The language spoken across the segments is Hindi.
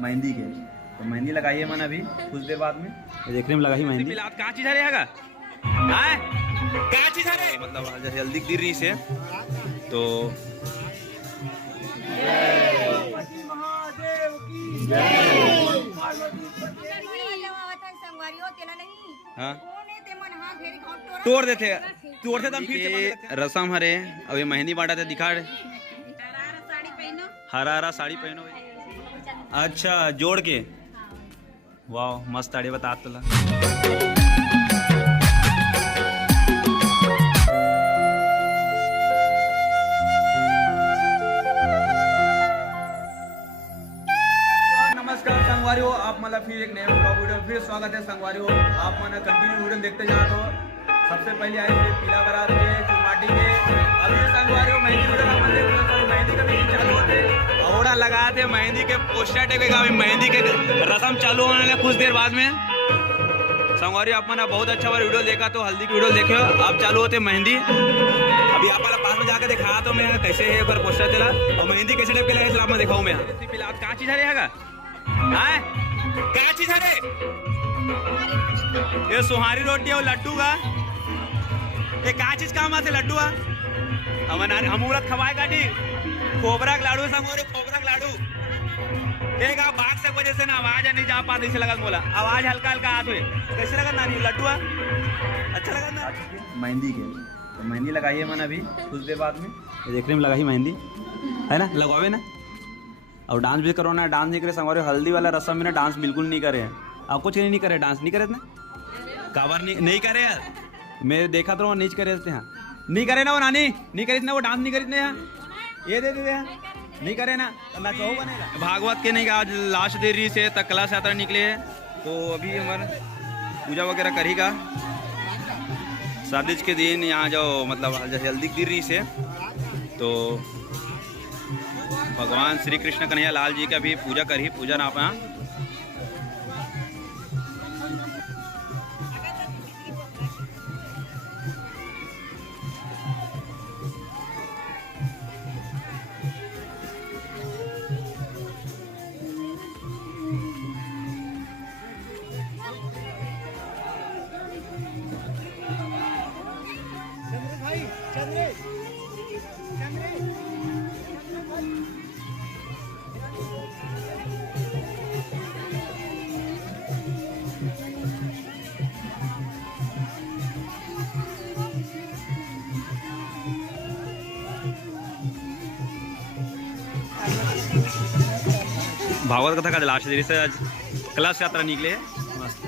मेहंदी के। तो मेहंदी लगाइए मन अभी कुछ देर बाद में। तो देखने में लगा ही मेहंदी। क्या चीज है क्या चीज है मतलब जैसे हल्दी गिर रही से तो हाँ तोड़ देते हम फिर से रसम हरे अभी मेहंदी बांटा थे दिखा हरा साड़ी पहनो। अच्छा जोड़ के वाह मस्त साड़ी बता तुला। नमस्कार संगवारियों, आप मतलब फिर एक नए ब्लॉग वीडियो फिर स्वागत है संगवारियों। आप मन कंटिन्यू वीडियो देखते जाते हो। सबसे पहले आए थे पीला बारात के चुमाटी के। अभी संगवारियों मेहंदी वीडियो मेहंदी का भी चालू होते औड़ा लगाए थे मेहंदी के पोस्टर टेकेगा। अभी मेहंदी के रस्म चालू होने लगा कुछ देर बाद में। संगवारियों आप मैंने बहुत अच्छा वाला वीडियो देखा तो हल्दी की वीडियो देखे हो। आप चालू होते मेहंदी। अभी आप पास में जाकर दिखाया तो मैं कैसे है एक बार पोस्टर चला और मेहंदी कैसे टाइप के लगे चला मैं दिखाऊँ। मैं क्या चीज है क्या चीज है ये सुहारी रोटी और लड्डू का ये क्या चीज काम आते लड्डू हम उड़द खवाए काटी खोबरा का लाडू संगवारी खोबरा का लाडू एक आप बाग से वजह से ना आवाज नहीं जा पाती इसे लगा बोला आवाज हल्का हल्का हाथ हुए कैसे लगा नानी लड्डू अच्छा लगा ना मेहंदी के। तो मेहंदी लगाइए मन अभी कुछ देर बाद में। देखने में लगा ही मेहंदी है ना लगवावे ना और डांस भी करो ना। डांस नहीं करे संगवारी हल्दी वाला रस्म में ना डांस बिल्कुल नहीं करे। आप कुछ नहीं करे डांस नहीं करे ना कवर नहीं करे यार। मैं देखा तो नहीं करे नहीं करे ना वो नानी नहीं करे ना वो डांस नहीं करे यहाँ ये दे नहीं करे ना मैं कहूँ बनेगा। भागवत के नहीं आज लास्ट देरी से तक कलश यात्रा निकले है तो अभी हमारा पूजा वगैरह करेगा। शादी के दिन यहाँ जो मतलब जैसे हल्दी गिर रही से तो भगवान श्री कृष्ण कन्हैया लाल जी का भी पूजा करी पूजा ना अपना। भागवत कथा का लास्ट देरी से आज कलश यात्रा निकले मस्त।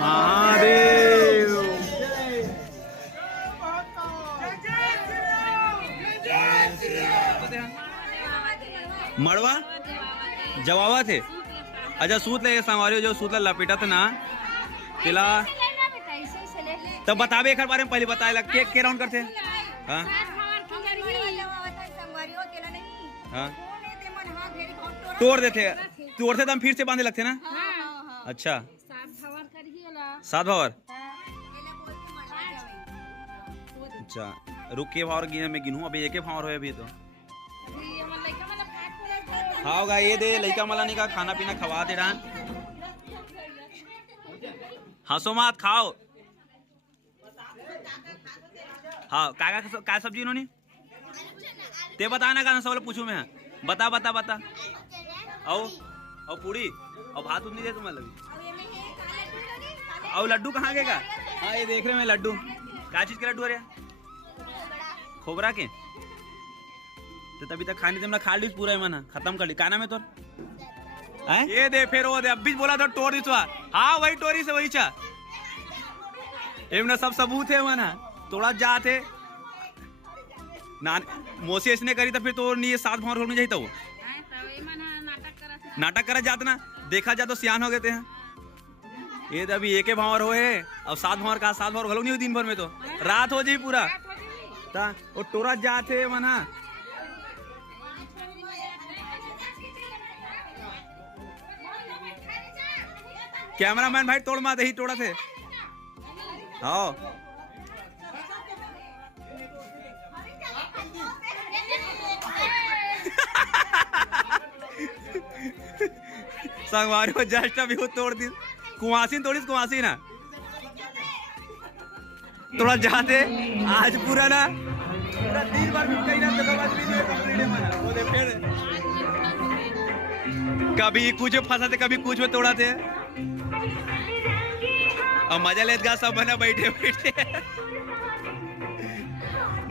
महादेव मड़वा जवावा थे। अच्छा सूत ले संगवारी जो सूत लपेटा था ना तिला तब बतावे एक बारे में पहले बताए लग के राउंड करते हाँ हाँ तोड़ते तो हम फिर से बांधे लगते ना। अच्छा 7 भावर अच्छा रुक के भावर में गिनूँ अभी एक भावर हो अभी तो हाँ होगा ये दे लड़का मलानी का खाना पीना खवा दे रहा हंसो मत खाओ। हाँ का सब्जी इन्होंने ते बताना का सवाल पूछू मैं बता और पूरी और भात नहीं दे तुम्हें लगी और लड्डू कहाँ के का हाँ ये देख रहे मैं लड्डू क्या चीज के लड्डू अरे खोबरा के तो तभी तक खाने तुमने खा ली पूरा है मना खत्म कर ली काना में तो ये दे फिर वो दे अब भी बोला था टोर दिसवा हाँ वही टोरी से वही चा एमना सब सबूत है मना थोड़ा जाते मोसी इसने करी तो फिर तो नहीं 7 भावर होने चाहिए वो नाटक करा जाते ना देखा जा तो सियान हो गए थे। ये तो अभी एक भावर हो है और 7 भावर का 7 भावर घलो नहीं हुई दिन भर में तो रात हो जाए पूरा वो टोरा जाते मना कैमरामैन भाई तोड़ माते ही तोड़ा थे हाँ संगवारी को जस्ट अभी वो तोड़ दी। कुआसी थोड़ी कुआसी ना थोड़ा जाते आज पूरा ना पूरा दिन भर भी कहीं ना कंप्लीट है माना वो दे फिर कभी कुछ फंसा थे कभी कुछ में तोड़ा थे और मजा लेत गा सब बना बैठे बैठे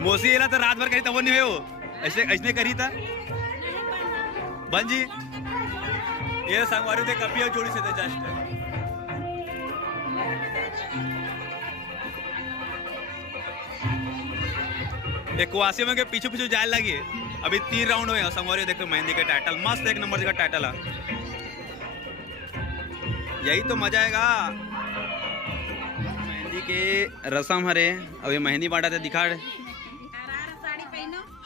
मोसी ना तो रात भर कहीं तब नहीं हुए वो ऐसे ऐसे करी था बन जी ये संगवारी थे कभी और जोड़ी से थे जस्ट एक कुआसी में के पीछे पीछे जाए लगी। अभी 3 राउंड हुए संगवारी देखो मेहंदी के टाइटल मस्त एक नंबर का टाइटल है। यही तो मजा आएगा मेहंदी के रसम हरे। अभी मेहंदी बांटा थे दिखा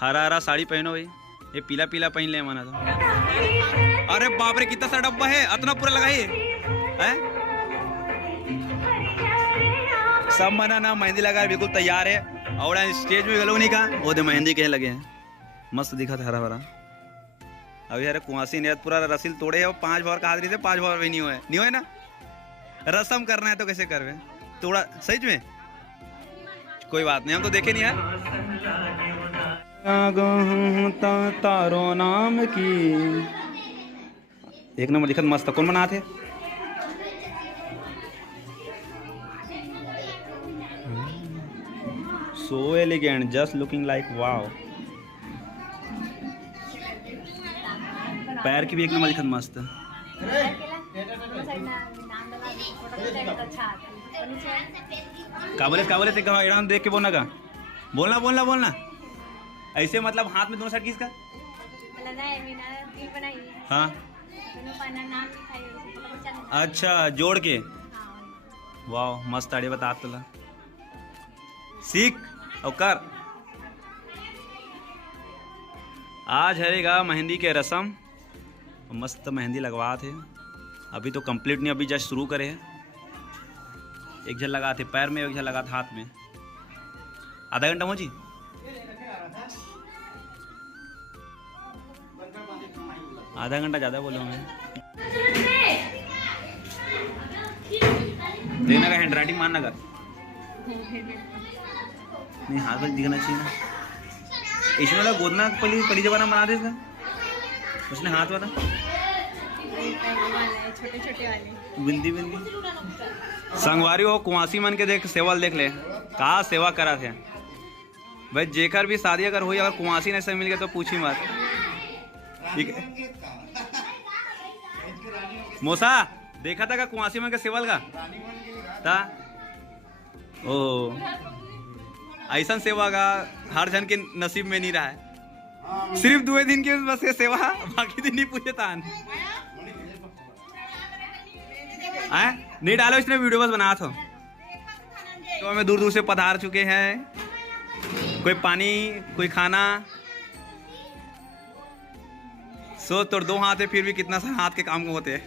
हरा हरा साड़ी पहनो भाई ये पीला पीला पहन ले माना तो। अरे बाप रे कितना सा डब्बा है इतना पूरा लगाइए है सब मना ना मेहंदी लगा बिल्कुल तैयार है और स्टेज में गलो नहीं का वो दे मेहंदी के लगे हैं मस्त दिखा था हरा भरा। अभी अरे कुआसी ने पूरा रसील तोड़े और 5 बार का हाजिरी से 5 बार भी नहीं हुए ना रसम करना है तो कैसे करवे थोड़ा सही में कोई बात नहीं हम तो देखे नहीं है। तारो नाम की एक नंबर लिखत मस्त कौन बना थे so elegant just looking like wow पैर की भी एक नंबर लिखत मस्त काबले से कहा ईरान देख के बोलना का बोलना ऐसे मतलब हाथ में दोनों साइड किसका हाँ अच्छा जोड़ के वाह मस्त आड़े बता तुला सीख और कर। आज हरेगा मेहंदी के रसम मस्त मेहंदी लगवा थे अभी तो कंप्लीट नहीं अभी जस्ट शुरू करे एक जन लगा थे पैर में एक जन लगा था हाथ में आधा घंटा मोची आधा घंटा ज़्यादा बोलो मैं देखना का हैंड राइटिंग मानना का नहीं हाथ में दिखना चाहिए ना इसमें वाला गोदना पली जबाना बना दे उसने हाथ वाला छोटे छोटे वाले बिंदी संगवारी हो कुआसी मन के देख सेवल देख ले कहा सेवा करा थे भाई जेकर भी शादी अगर हुई अगर कुआसी नहीं से मिल गया तो पूछी मत ठीक है मोसा देखा था का कुआसी मन के सेवल का था ओ ऐसा सेवा का हर जन के नसीब में नहीं रहा है सिर्फ 2 दिन की बस ये सेवा बाकी दिन नहीं पूछे तान नहीं डालो इसने वीडियो बस बना था तो हमें दूर दूर से पधार चुके हैं कोई पानी कोई खाना सो तो 2 हाथ है फिर भी कितना सा हाथ के काम को होते हैं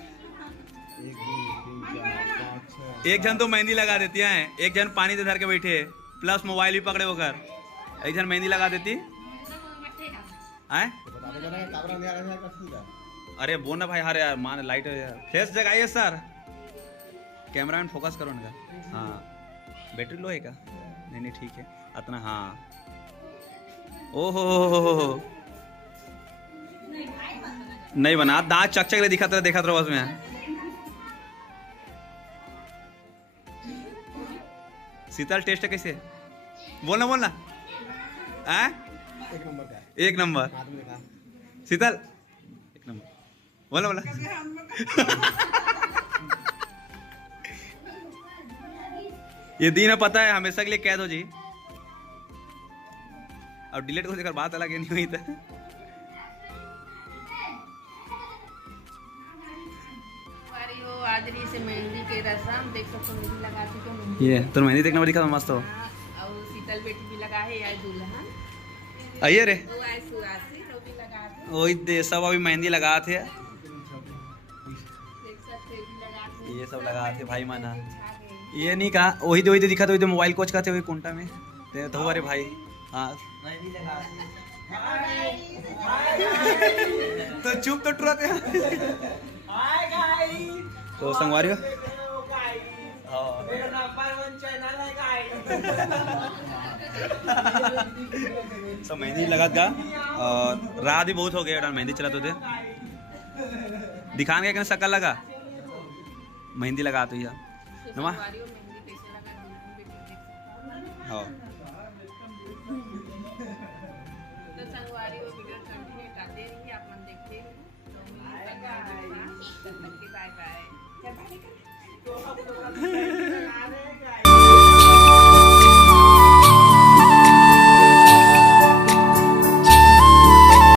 एक जन तो मेहंदी लगा देती है एक जन पानी दे धर के बैठे प्लस मोबाइल भी पकड़े होकर एक जन मेहंदी लगा देती है। अरे बोल ना भाई अरे यार मान लाइट फ्लैश जगाइए सर कैमरा में फोकस करो ना हाँ बैटरी लो है का नहीं ठीक है इतना हाँ ओहो नहीं बना दांत चक चक दिखा था बस में शीतल टेस्ट कैसे बोलना एक नंबर शीतल एक नंबर बोला ये दिन है पता है हमेशा के लिए कैद हो जी अब डिलीट को देखकर बात अलग नहीं हुई था आदरी से मेहंदी के रसम देख सकते हो मेहंदी लगा चुके हो ये तो मेहंदी देखने में दिखा मस्त हो और शीतल बेटी भी लगा है यार दुल्हन आइए रे वो आई सुहासी वो भी लगा थे वही दे सब अभी मेहंदी लगा थे देख सकते हो भी लगा थे ये सब लगा थे भाई माना ये नहीं कहा वही तो दिखा तो मोबाइल कोच का थे वही कुंटा में तो अरे भाई हाँ तो चुप तो टुरा थे तो संगवारी हो सब मेहंदी लगा था और रात भी बहुत हो गया मेहंदी चलाते थे दिखाने का शक्ल लगा मेहंदी लगा तो यार नमा संगवारी और मेहंदी कैसे लगा दुल्हन बेटी देख सकते हो। हाँ तो संगवारी वो वीडियो कंटिन्यू करते रहिए आप मन देखते रहिए तो बाय बाय।